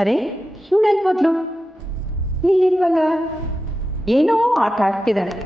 ಅರೆ ಇವಳೆಲ್ಲಿ ಮೊದಲು ಇಲ್ಲಿಲ್ವಲ್ಲ, ಏನೋ ಆಟ ಆಡ್ತಿದ್ದಾಳೆ.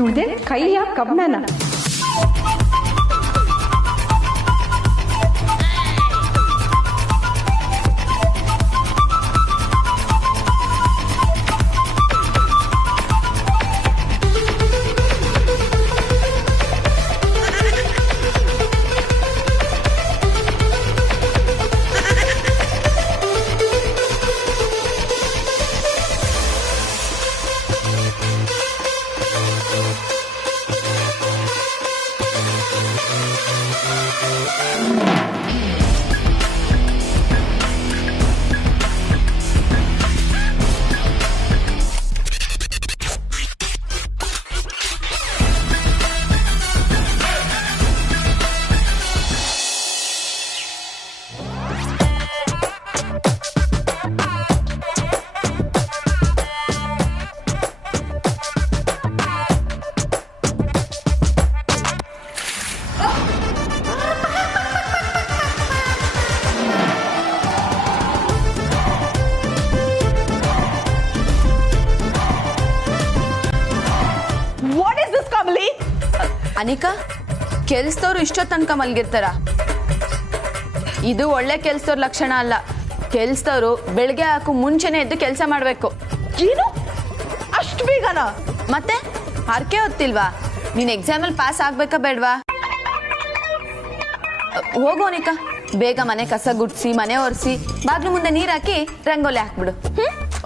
ಇವಳದೇ ಕೈಯ ಕಬ್ಬಣನ. ಅನಿಕಾ, ಕೆಲ್ಸದವ್ರು ಇಷ್ಟೊತ್ತು ತನಕ ಮಲಗಿರ್ತಾರ? ಇದು ಒಳ್ಳೆ ಕೆಲ್ಸದವ್ರ ಲಕ್ಷಣ ಅಲ್ಲ. ಕೆಲ್ಸದವ್ರು ಬೆಳಗ್ಗೆ ಹಾಕು ಮುಂಚೆನೆ ಎದ್ದು ಕೆಲಸ ಮಾಡ್ಬೇಕು. ಏನು ಅಷ್ಟು ಬೇಗನಾ? ಮತ್ತೆ ಹರಕೆ ಹೊತ್ತಿಲ್ವಾ? ನೀನ್ ಎಕ್ಸಾಮಲ್ಲಿ ಪಾಸ್ ಆಗ್ಬೇಕಾ ಬೇಡ್ವಾ? ಹೋಗು ಅನಿಕಾ, ಬೇಗ ಮನೆ ಕಸ ಗುಡ್ಸಿ, ಮನೆ ಒರೆಸಿ, ಬಾಗ್ಲು ಮುಂದೆ ನೀರ್ ಹಾಕಿ ರಂಗೋಲಿ ಹಾಕ್ಬಿಡು.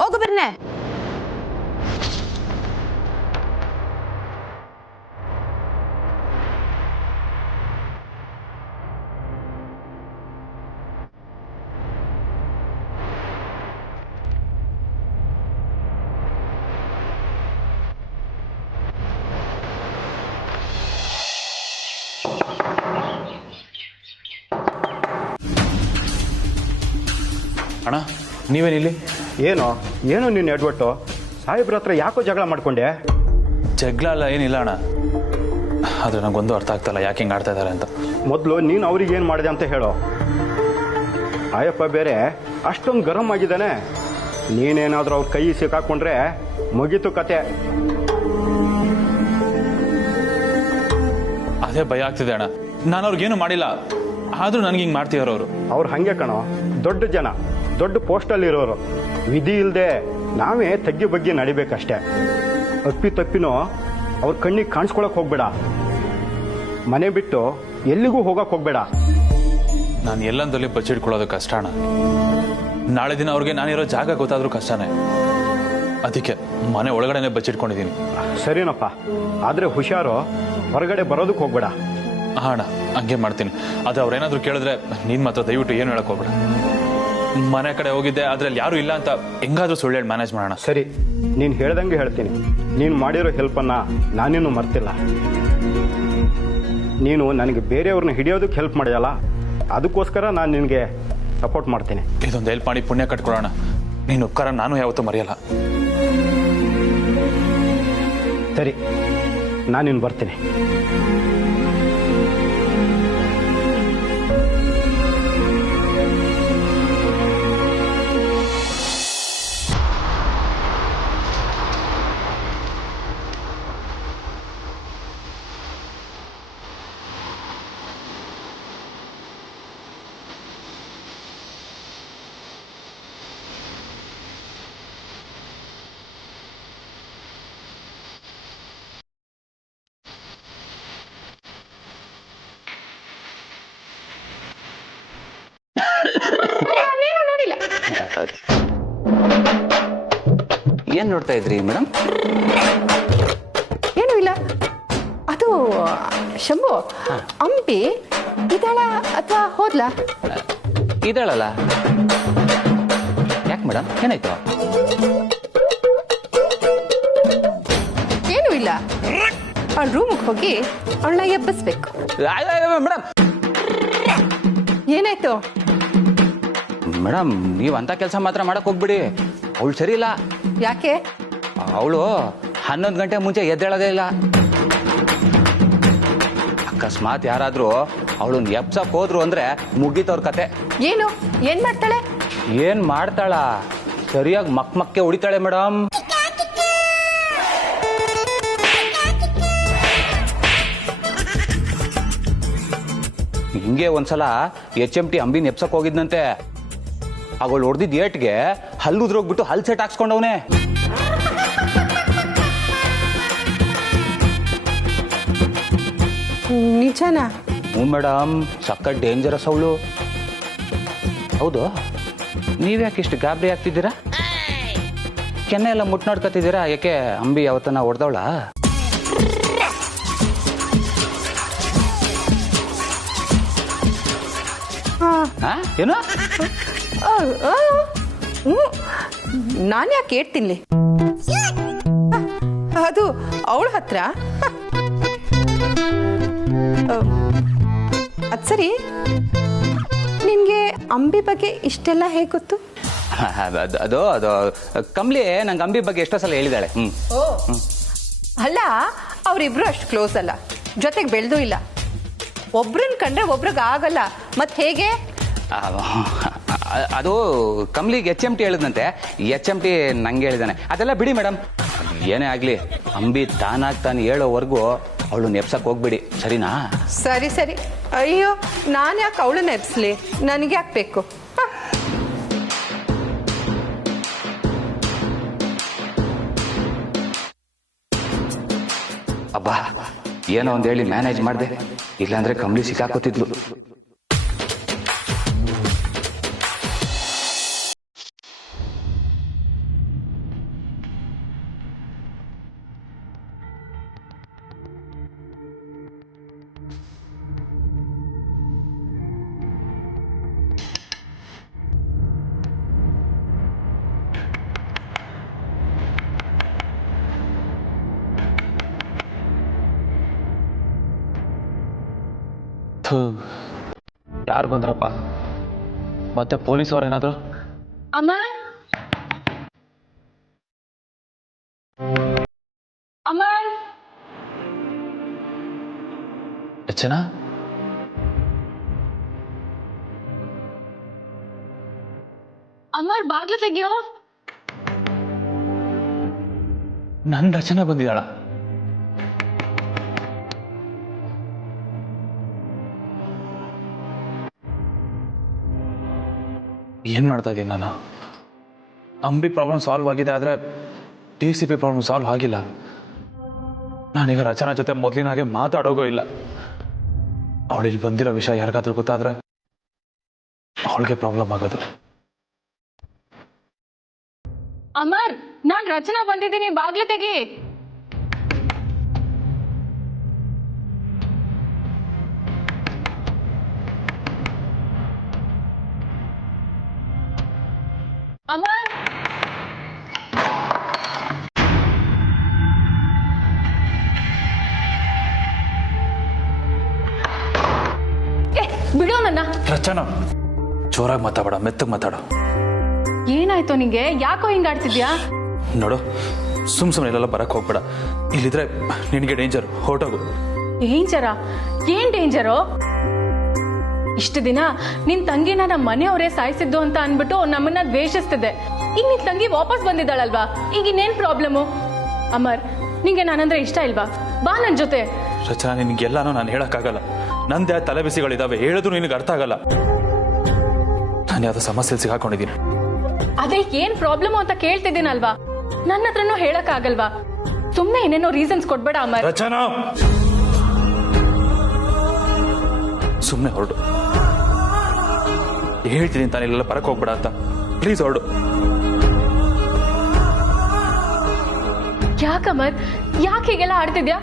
ಹೋಗು ಬರ್ನೆ. ಅಣ್ಣ, ನೀವೇನಿಲ್ಲಿ? ಏನೋ ನೀನು ಎಡ್ವಟ್ಟು ಸಾಹೇಬ್ರ ಹತ್ರ ಯಾಕೋ ಜಗಳ ಮಾಡ್ಕೊಂಡೆ? ಜಗಳ ಅಲ್ಲ, ಏನಿಲ್ಲ ಅಣ್ಣ. ಆದರೆ ನನಗೊಂದು ಅರ್ಥ ಆಗ್ತಾಯಿಲ್ಲ ಯಾಕೆ ಹಿಂಗೆ ಆಡ್ತಾ ಇದ್ದಾರೆ ಅಂತ. ಮೊದಲು ನೀನು ಅವ್ರಿಗೆ ಏನು ಮಾಡಿದೆ ಅಂತ ಹೇಳೋ. ಆಯಪ್ಪ ಬೇರೆ ಅಷ್ಟೊಂದು ಗರಂ ಆಗಿದ್ದಾನೆ. ನೀನೇನಾದರೂ ಅವ್ರ ಕೈ ಸಿಕ್ಕಾಕೊಂಡ್ರೆ ಮುಗೀತು ಕತೆ. ಅದೇ ಭಯ ಆಗ್ತಿದೆ ಅಣ್ಣ. ನಾನು ಅವ್ರಿಗೇನು ಮಾಡಿಲ್ಲ, ಆದರೂ ನನಗೆ ಹಿಂಗೆ ಮಾಡ್ತಿದ್ದಾರೆ ಅವರು. ಅವ್ರು ಹಾಗೆ ಕಣೋ, ದೊಡ್ಡ ಜನ, ದೊಡ್ಡ ಪೋಸ್ಟಲ್ಲಿ ಇರೋರು. ವಿಧಿ ಇಲ್ಲದೆ ನಾವೇ ತಗ್ಗಿ ಬಗ್ಗೆ ನಡಿಬೇಕಷ್ಟೆ. ತಪ್ಪಿನೋ ಅವ್ರ ಕಣ್ಣಿಗೆ ಕಾಣಿಸ್ಕೊಳಕ್ ಹೋಗ್ಬೇಡ. ಮನೆ ಬಿಟ್ಟು ಎಲ್ಲಿಗೂ ಹೋಗಕ್ಕೆ ಹೋಗ್ಬೇಡ. ನಾನು ಎಲ್ಲಂದಲ್ಲಿ ಬಚ್ಚಿಟ್ಕೊಳ್ಳೋದು ಕಷ್ಟ ಅಣ್ಣ. ನಾಳೆ ದಿನ ಅವ್ರಿಗೆ ನಾನಿರೋ ಜಾಗ ಗೊತ್ತಾದ್ರೂ ಕಷ್ಟನೇ. ಅದಕ್ಕೆ ಮನೆ ಒಳಗಡೆನೆ ಬಚ್ಚಿಟ್ಕೊಂಡಿದ್ದೀನಿ. ಸರಿನಪ್ಪ, ಆದರೆ ಹುಷಾರು, ಹೊರಗಡೆ ಬರೋದಕ್ಕೆ ಹೋಗ್ಬೇಡ. ಹಾಂ ಅಣ್ಣ, ಹಂಗೆ ಮಾಡ್ತೀನಿ. ಅದು ಅವ್ರೇನಾದರೂ ಕೇಳಿದ್ರೆ ನೀನು ಮಾತ್ರ ದಯವಿಟ್ಟು ಏನು ಹೇಳಕ್ ಹೋಗ್ಬೇಡ. ಮನೆ ಕಡೆ ಹೋಗಿದ್ದೆ, ಅದ್ರಲ್ಲಿ ಯಾರು ಇಲ್ಲ ಅಂತ ಹೆಂಗಾದ್ರೂ ಸುಳ್ಳು ಹೇಳಿ ಮ್ಯಾನೇಜ್ ಮಾಡೋಣ. ಸರಿ, ನೀನು ಹೇಳ್ದಂಗೆ ಹೇಳ್ತೀನಿ. ನೀನು ಮಾಡಿರೋ ಹೆಲ್ಪನ್ನು ನಾನೇನು ಮರ್ತಿಲ್ಲ. ನೀನು ನನಗೆ ಬೇರೆಯವ್ರನ್ನ ಹಿಡಿಯೋದಕ್ಕೆ ಹೆಲ್ಪ್ ಮಾಡಿಯಲ್ಲ, ಅದಕ್ಕೋಸ್ಕರ ನಾನು ನಿನಗೆ ಸಪೋರ್ಟ್ ಮಾಡ್ತೀನಿ. ಇದೊಂದು ಹೆಲ್ಪ್ ಮಾಡಿ ಪುಣ್ಯ ಕಟ್ಕೊಳ್ಳೋಣ. ನೀನು ಉಪಕಾರ ನಾನು ಯಾವತ್ತೂ ಮರೆಯಲ್ಲ. ಸರಿ, ನಾನಿನ್ನು ಬರ್ತೀನಿ. ಏನು ನೋಡ್ತಾ ಇದ್ರಿ ಮೇಡಮ್? ಏನೂ ಇಲ್ಲ. ಅದು ಶಂಭು, ಅಂಬಿ ಇದ್ದಾಳ ಅಥವಾ ಹೋದ್ಲಾ? ಇದ್ದಾಳಲ್ಲ. ಯಾಕೆ ಮೇಡಮ್, ಏನಾಯ್ತು? ಏನೂ ಇಲ್ಲ. ಅವಳ ರೂಮಿಗೆ ಹೋಗಿ ಅವಳನ್ನ ಎಬ್ಬಿಸ್ಬೇಕು. ಮೇಡಮ್ ಏನಾಯ್ತು? ಮೇಡಮ್, ನೀವು ಅಂತ ಕೆಲಸ ಮಾತ್ರ ಮಾಡಕ್ ಹೋಗ್ಬಿಡಿ. ಅವಳು ಸರಿ ಇಲ್ಲ. ಯಾಕೆ? ಅವಳು 11 ಗಂಟೆ ಮುಂಚೆ ಎದ್ದೇಳೋದೇ ಇಲ್ಲ. ಅಕಸ್ಮಾತ್ ಯಾರಾದ್ರೂ ಅವಳನ್ನ ಎಬ್ಸಕ್ ಹೋದ್ರು ಅಂದ್ರೆ ಮುಗೀತವ್ರ ಕತೆ. ಏನ್ ಮಾಡ್ತಾಳೆ? ಏನ್ ಮಾಡ್ತಾಳ? ಸರಿಯಾಗಿ ಮಕ್ಕೆ ಹೊಡಿತಾಳೆ ಮೇಡಮ್. ಹಿಂಗೆ ಒಂದ್ಸಲ HMT ಅಂಬಿನ್ ಎಬ್ಸಕ್ ಹೋಗಿದ್ನಂತೆ. ಅವಳು ಹೊಡೆದಿದ್ದ ಏಟ್ಗೆ ಹಲ್ಲು ಉದ್ರೋಗ್ಬಿಟ್ಟು ಹಲ್ ಸೆಟ್ ಹಾಕ್ಸ್ಕೊಂಡವನೆ. ನಿಜನಾ? ಹ್ಞೂ ಮೇಡಮ್, ಸಖತ್ ಡೇಂಜರಸ್ ಅವಳು. ಹೌದು, ನೀವ್ಯಾಕೆ ಇಷ್ಟು ಗಾಬರಿ ಆಗ್ತಿದ್ದೀರಾ? ಕೆನ್ನೆ ಎಲ್ಲ ಮುಟ್ ನೋಡ್ಕೊತಿದ್ದೀರಾ? ಯಾಕೆ ಅಂಬಿ ಯಾವತ್ತನ ಹೊಡೆದವಳ? ಏನು? ನಾನು ಯಾಕೆ ಕೇಳ್ತೀನಿ? ಅದು ಅವಳ ಹತ್ರ. ಅದ್ ಸರಿ, ನಿನ್ಗೆ ಅಂಬಿ ಬಗ್ಗೆ ಇಷ್ಟೆಲ್ಲ ಹೇಗೆ ಗೊತ್ತು? ಅದು ಅದು ಕಮ್ಲಿ ನಂಗೆ ಅಂಬಿ ಬಗ್ಗೆ ಎಷ್ಟೋ ಸಲ ಹೇಳಿದಾಳೆ. ಅಲ್ಲ, ಅವರಿಬ್ರು ಅಷ್ಟು ಕ್ಲೋಸ್ ಅಲ್ಲ, ಜೊತೆಗೆ ಬೆಳೆದೂ ಇಲ್ಲ. ಒಬ್ರನ್ನ ಕಂಡ್ರೆ ಒಬ್ರಿಗೆ ಆಗಲ್ಲ. ಮತ್ತೆ ಹೇಗೆ? ಅದು ಕಮ್ಲಿಗೆ HMT ಹೇಳಿದಂತೆ, HMT ನಂಗೆ ಹೇಳಿದಾನೆ. ಅದೆಲ್ಲ ಬಿಡಿ ಮೇಡಮ್, ಏನೇ ಆಗ್ಲಿ ಅಂಬಿ ತಾನಾಗಿ ಹೇಳೋವರೆಗೂ ಅವಳು ನೆಪ್ಸಕ್ ಹೋಗ್ಬಿಡಿ, ಸರಿನಾ? ಸರಿ ಸರಿ. ಅಯ್ಯೋ, ನಾನು ಯಾಕೆ ಅವಳನ್ನ ನೆಪ್ಸ್ಲಿ? ನನಗೆ ಯಾಕೆ ಬೇಕು? ಅಬ್ಬಾ, ಏನೋ ಒಂದು ಹೇಳಿ ಮ್ಯಾನೇಜ್ ಮಾಡಿದೆ, ಇಲ್ಲಾಂದ್ರೆ ಕಮ್ಲಿ ಸಿಕ್ಕಾಕೋತಿದ್ಲು. ಯಾರು ಬಂದ್ರಪ್ಪ? ಮತ್ತೆ ಪೊಲೀಸ್ ಅವ್ರೇನಾದ್ರು? ಅಮರ್, ಅಮರ್, ರಚನಾ, ಅಮರ್ ಬಾಗ್ಲು ತೆಗಿಯೋ. ನನ್ ರಚನಾ ಬಂದಿದ್ದಾಳ? ಏನ್ ಮಾಡ್ತಾ ಇದ್ದೀನಿ ನಾನು? ಅಂಬಿ ಪ್ರಾಬ್ಲಮ್ ಸಾಲ್ವ್ ಆಗಿದೆ, ಆದ್ರೆ DCP ಪ್ರಾಬ್ಲಮ್ ಸಾಲ್ವ್ ಆಗಿಲ್ಲ. ನಾನೀಗ ರಚನಾ ಜೊತೆ ಮೊದಲಿನ ಹಾಗೆ ಮಾತಾಡೋಗೋ ಇಲ್ಲ. ಅವಳಿಗೆ ಬಂದಿರೋ ವಿಷಯ ಯಾರಿಗಾದ್ರೂ ಗೊತ್ತಾದ್ರೆ ಅವಳಿಗೆ ಪ್ರಾಬ್ಲಮ್ ಆಗೋದು. ಅಮರ್, ನಾನ್ ರಚನಾ ಬಂದಿದ್ದೀನಿ, ಬಾಗ್ಲು ತೆಗಿ. ಅಮರ್, ಬಿಡೋ ನನ್ನ. ರಚನಾ, ಜೋರಾಗಿ ಮಾತಾಡ, ಮೆತ್ತಗೆ ಮಾತಾಡು. ಏನಾಯ್ತು ನಿಂಗೆ? ಯಾಕೋ ಹಿಂಗಾಡ್ತಿದ್ಯಾ? ನೋಡು, ಸುಮ್ಮನೆ ಇಲ್ಲೆಲ್ಲ ಬರಕ್ ಹೋಗ್ಬೇಡ. ಇಲ್ಲಿದ್ರೆ ನಿನಗೆ ಡೇಂಜರ್, ಹೊರಟೋಗು. ಡೇಂಜರಾ? ಏನ್ ಡೇಂಜರು? ಇಷ್ಟು ದಿನ ನಿನ್ ತಂಗಿನ ನಮ್ಮ ಮನೆಯವರೇ ಸಾಯಿಸಿದ್ದು ಅಂತ ಅನ್ಬಿಟ್ಟು ನಮ್ಮನ್ನ ದ್ವೇಷಿಸ್ತಿದ್ದೆ. ಈಗ ನಿನ್ ತಂಗಿ ವಾಪಸ್ ಬಂದಿದ್ದಾಳಲ್ವಾ, ಈಗ ಇನ್ನೇನ್ ಪ್ರಾಬ್ಲಮ್ಮು? ಅಮರ್, ನಿಂಗೆ ನಾನಂದ್ರೆ ಇಷ್ಟ ಇಲ್ವಾ? ಬಾ ನನ್ ಜೊತೆ. ರಚನಾ, ನಿನ್ಗೆಲ್ಲಾನು ನಾನು ಹೇಳಕ್ಕಾಗಲ್ಲ. ನಂದೇ ತಲೆ ಬಿಸಿಗಳಿದಾವೆ, ಹೇಳಿದ್ರು ನಿನಗೆ ಅರ್ಥ ಆಗಲ್ಲ. ನಾನು ಯಾವ್ದೋ ಸಮಸ್ಯೆ ಸಿಗಾಕೊಂಡಿದ್ದೀನಿ. ಅದೇ ಏನ್ ಪ್ರಾಬ್ಲಮ್ ಅಂತ ಕೇಳ್ತಿದ್ದೀನಲ್ವಾ, ನನ್ನ ಹತ್ರನೂ ಹೇಳಕ್ ಆಗಲ್ವಾ? ಸುಮ್ನೆ ಏನೇನೋ ರೀಸನ್ಸ್ ಕೊಡ್ಬೇಡ ಅಮರ್. ರಚನಾ, ಸುಮ್ಮನೆ ಹೊರಡು. ಹೇಳ್ತೀನಿ ತಾನು ಇಲ್ಲೆಲ್ಲ ಬರಕ್ ಹೋಗ್ಬೇಡ ಅಂತ. ಪ್ಲೀಸ್ ಹೊರಡು. ಯಾಕಮರ್ ಯಾಕೆ ಹೀಗೆಲ್ಲ ಆಡ್ತಿದ್ಯಾ?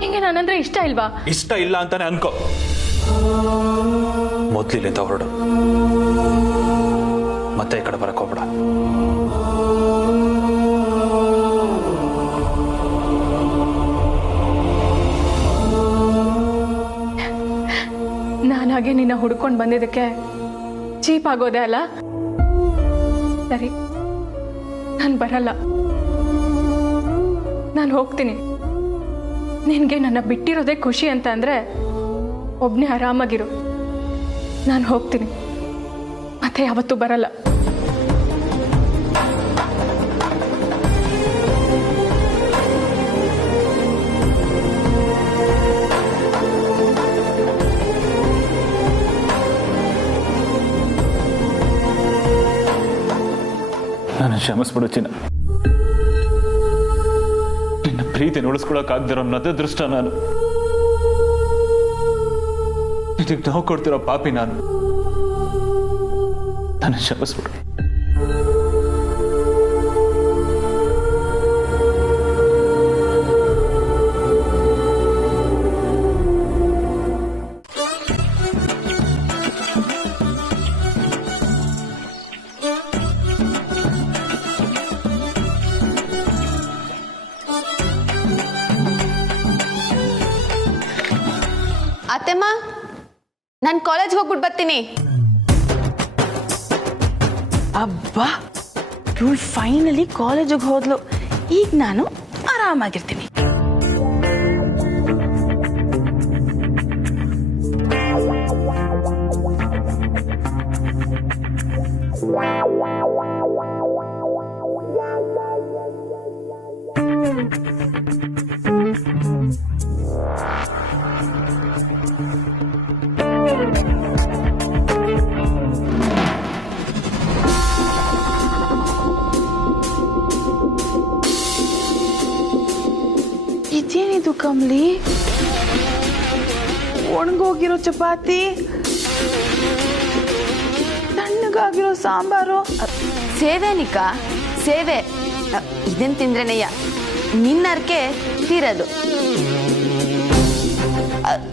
ನಿಂಗೆ ನನ್ನಂದ್ರೆ ಇಷ್ಟ ಇಲ್ವಾ? ಇಷ್ಟ ಇಲ್ಲ ಅಂತಾನೆ ಅನ್ಕೋ. ಮೊದ್ಲಿಲ್ಲಿಂದ ಹೊರಡು, ಮತ್ತೆ ಈ ಕಡೆ ಬರಕ್ ಹೋಗ್ಬೇಡ. ನಾನಾಗೆ ನಿನ್ನ ಹುಡ್ಕೊಂಡು ಬಂದಿದ್ದಕ್ಕೆ ಚೀಪ್ ಆಗೋದೆ ಅಲ್ಲ? ಸರಿ, ನಾನು ಬರಲ್ಲ, ನಾನು ಹೋಗ್ತೀನಿ. ನಿನಗೆ ನನ್ನ ಬಿಟ್ಟಿರೋದೇ ಖುಷಿ ಅಂತ ಅಂದರೆ ಒಬ್ಬನೇ ಆರಾಮಾಗಿರು. ನಾನು ಹೋಗ್ತೀನಿ, ಮತ್ತೆ ಯಾವತ್ತೂ ಬರಲ್ಲ. ನಾನು ಕ್ಷಮಿಸ್ಬಿಡು ಚಿನ್ನ. ನಿನ್ನ ಪ್ರೀತಿನ ಉಳಿಸ್ಕೊಳಕ್ಕಾಗ್ದಿರೋ ನದದೃಷ್ಟ ನಾನು. ಇದಕ್ಕೆ ನೋವು ಕೊಡ್ತಿರೋ ಪಾಪಿ ನಾನು. ನನ್ನ ಕ್ಷಮಿಸ್ಬಿಡು. ಅತ್ತೆಮ್ಮ, ನಾನು ಕಾಲೇಜ್ಗೆ ಹೋಗ್ಬಿಟ್ಟು ಬರ್ತೀನಿ. ಅಬ್ಬಾ, ಇವಳು ಫೈನಲಿ ಕಾಲೇಜಿಗೆ ಹೋದ್ಲು. ಈಗ ನಾನು ಆರಾಮಾಗಿರ್ತೀನಿ. ಇದೇನಿದು ಕಮ್ಲಿ? ಒಣಗೋಗಿರೋ ಚಪಾತಿ, ತಣ್ಣಗಾಗಿರೋ ಸಾಂಬಾರು. ಸೇವೆ ನಿಕಾ, ಸೇವೆ. ಇದನ್ನ ತಿಂದ್ರೇನೆಯ ನಿನ್ನರ್ಕೆ ತೀರದು.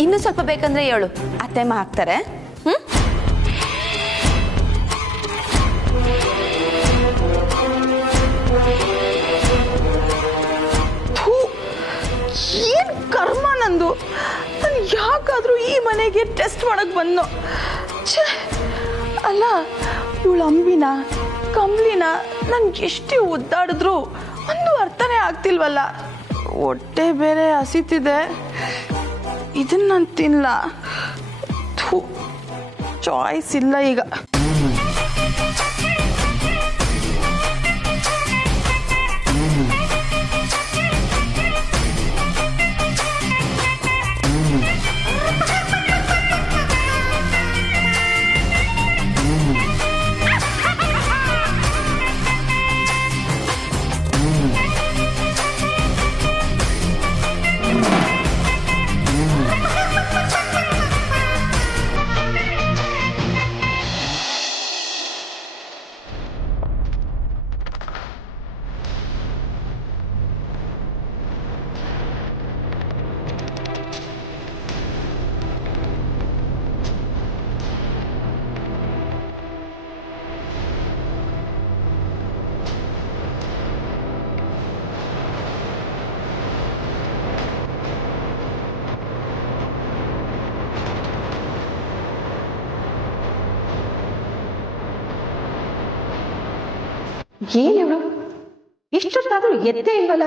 ಇನ್ನೂ ಸ್ವಲ್ಪ ಬೇಕಂದ್ರೆ ಹೇಳು, ಅತ್ತೆಮ್ಮ ಹಾಕ್ತಾರೆ. ಏನ್ ಕರ್ಮ ನಂದು. ನಾನು ಯಾಕಾದ್ರೂ ಈ ಮನೆಗೆ ಟೆಸ್ಟ್ ಮಾಡಕ್ ಬಂದು. ಅಲ್ಲ, ಇವಳು ಅಂಬಿನ ಕಂಬ್ಲಿನ ನನ್ಗೆ ಎಷ್ಟೇ ಒದ್ದಾಡಿದ್ರು ಒಂದು ಅರ್ಥನೇ ಆಗ್ತಿಲ್ವಲ್ಲ. ಹೊಟ್ಟೆ ಬೇರೆ ಹಸಿತಿದೆ, ಇದನ್ನ ನಾನು ತಿನ್ನಲ್ಲ. ಚಾಯ್ಸ್ ಇಲ್ಲ ಈಗ. ಏನಿವಳು ಇಷ್ಟೊತ್ತಾದ್ರೂ ಎದ್ದೇ ಇಲ್ವಲ್ಲ?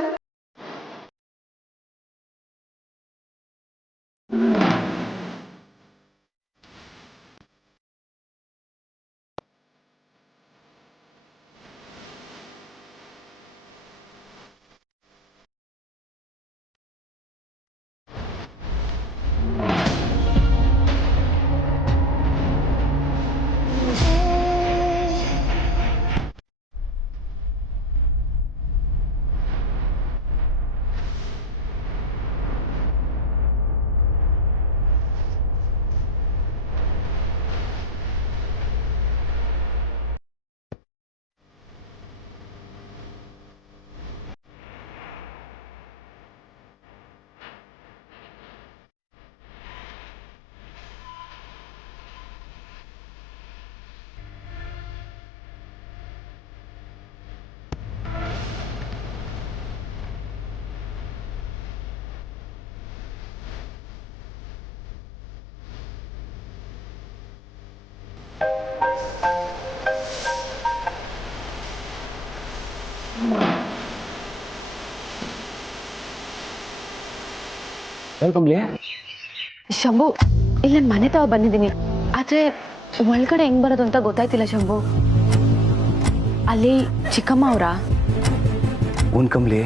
ವೆಲ್ಕಮ್ಲಿ. ಶಂಭು ಇಲ್ಲಿ ನಾನು ಮನೆ ತವ ಬಂದಿದ್ದೀನಿ, ಆದ್ರೆ ಒಳಗಡೆ ಹೆಂಗ್ ಬರೋದು ಅಂತ ಗೊತ್ತಾಯ್ತಿಲ್ಲ ಶಂಭು. ಅಲ್ಲಿ ಚಿಕ್ಕಮ್ಮ ಅವರಾ? ಉನ್ ಕಮ್ಲಿ,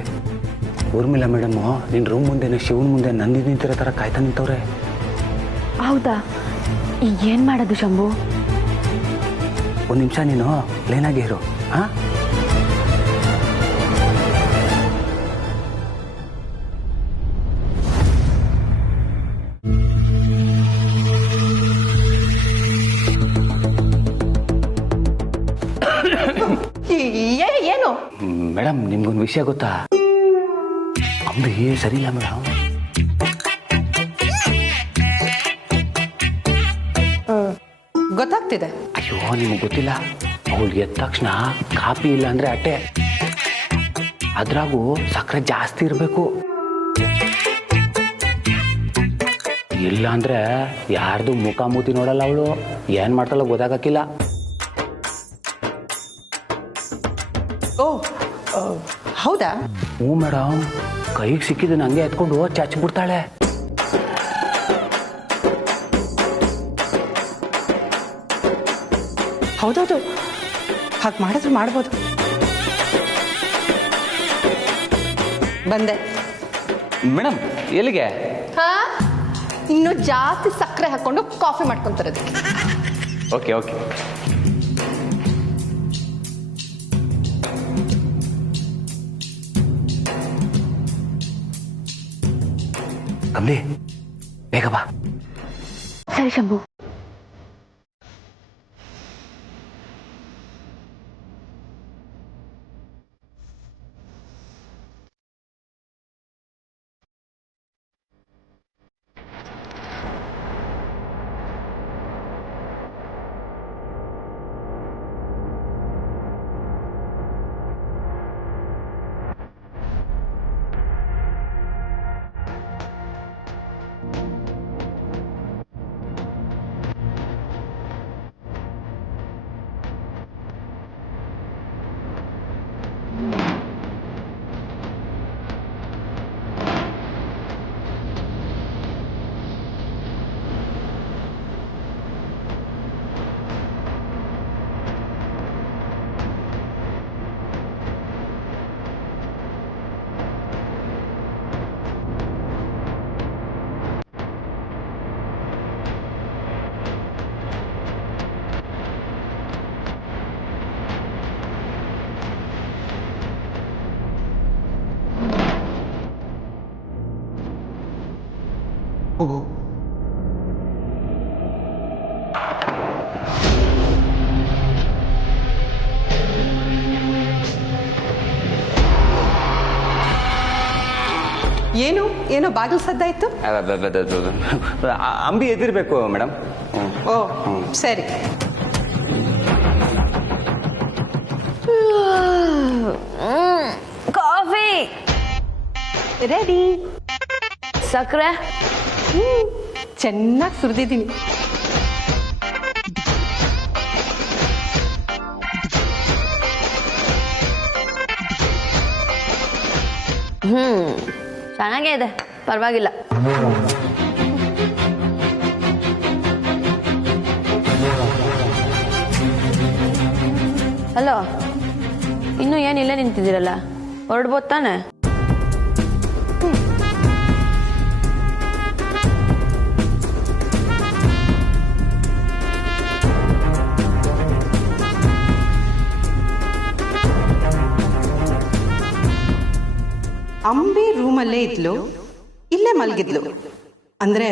ಊರ್ಮಿಳಾ ಮೇಡಮ್ಮು ನಿನ್ನ ರೂಮ್ ಮುಂದೆನೆ ಶಿವನ್ ಮುಂದೆ ನಂದಿ ನಿಂತಿರೋ ಥರ ಕಾಯ್ತಾ ನಿಂತವ್ರೆ. ಹೌದಾ? ಈಗ ಏನ್ ಮಾಡೋದು ಶಂಭು? ಒಂದು ನಿಮಿಷ ನೀನು ಲೈನಾಗಿ ಇರು. ಹಾಂ, ಏನು? ಮೇಡಮ್ ನಿಮ್ಗೊಂದು ವಿಷಯ ಗೊತ್ತಾ? ಅಂಬಿ ಸರಿ ಇಲ್ಲ ಮೇಡಮ್. ಗೊತ್ತಾಗ್ತಿದೆ. ಅಯ್ಯೋ ನಿಮಗೆ ಗೊತ್ತಿಲ್ಲ, ಅವಳು ಎದ್ದ ತಕ್ಷಣ ಕಾಪಿ ಇಲ್ಲ ಅಂದ್ರೆ ಅಟ್ಟೆ, ಅದ್ರಾಗೂ ಸಕ್ಕರೆ ಜಾಸ್ತಿ ಇರಬೇಕು. ಇಲ್ಲ ಅಂದ್ರೆ ಯಾರ್ದು ಮುಖ ಮೂತಿ ನೋಡಲ್ಲ ಅವಳು, ಏನ್ ಮಾಡ್ತಾಳ ಗೊತ್ತಾಗಕ್ಕಿಲ್ಲ. ಓ ಹೌದಾ? ಹ್ಞೂ ಮೇಡಮ್, ಕೈಗೆ ಸಿಕ್ಕಿದ್ದನ್ನ ಹಂಗೆ ಎತ್ಕೊಂಡು ಚಚ್ಬಿಡ್ತಾಳೆ. ಹೌದೌದು, ಹಾಗೆ ಮಾಡಿದ್ರು ಮಾಡ್ಬೋದು. ಬಂದೆ. ಮೇಡಮ್ ಎಲ್ಲಿಗೆ? ಹಾ, ಇನ್ನು ಜಾಸ್ತಿ ಸಕ್ಕರೆ ಹಾಕೊಂಡು ಕಾಫಿ ಮಾಡ್ಕೊಂತಾರೆ. Okay okay. ಕಮ್ಲಿ ಬೇಗ ಬಾ. ಸರಿ ಶಂಭು. ಏನು ಏನೋ ಬಾಗಿಲು ಸದ್ದಾಯ್ತು. ಅಂಬಿ ಎದಿರ್ಬೇಕು ಮೇಡಮ್. ಓ ಸರಿ. Coffee ready. ಸಕ್ಕರೆ ಚೆನ್ನಾಗಿ ಸುರಿದಿದ್ದೀನಿ. ಚೆನ್ನಾಗೇ ಇದೆ, ಪರವಾಗಿಲ್ಲ. ಹಲೋ, ಇನ್ನೂ ಏನಿಲ್ಲ ನಿಂತಿದ್ದೀರಲ್ಲ, ಹೊರಡ್ಬೋದು ತಾನೆ? ಅಂಬಿ ರೂಮಲ್ಲೇ ಇದ್ಲು, ಇಲ್ಲೇ ಮಲಗಿದ್ಲು. ಅಂದ್ರೆ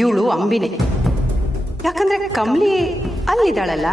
ಇವಳು ಅಂಬಿನೇ, ಯಾಕಂದ್ರೆ ಕಮ್ಲಿ ಅಲ್ಲಿದ್ದಾಳಲ್ಲ.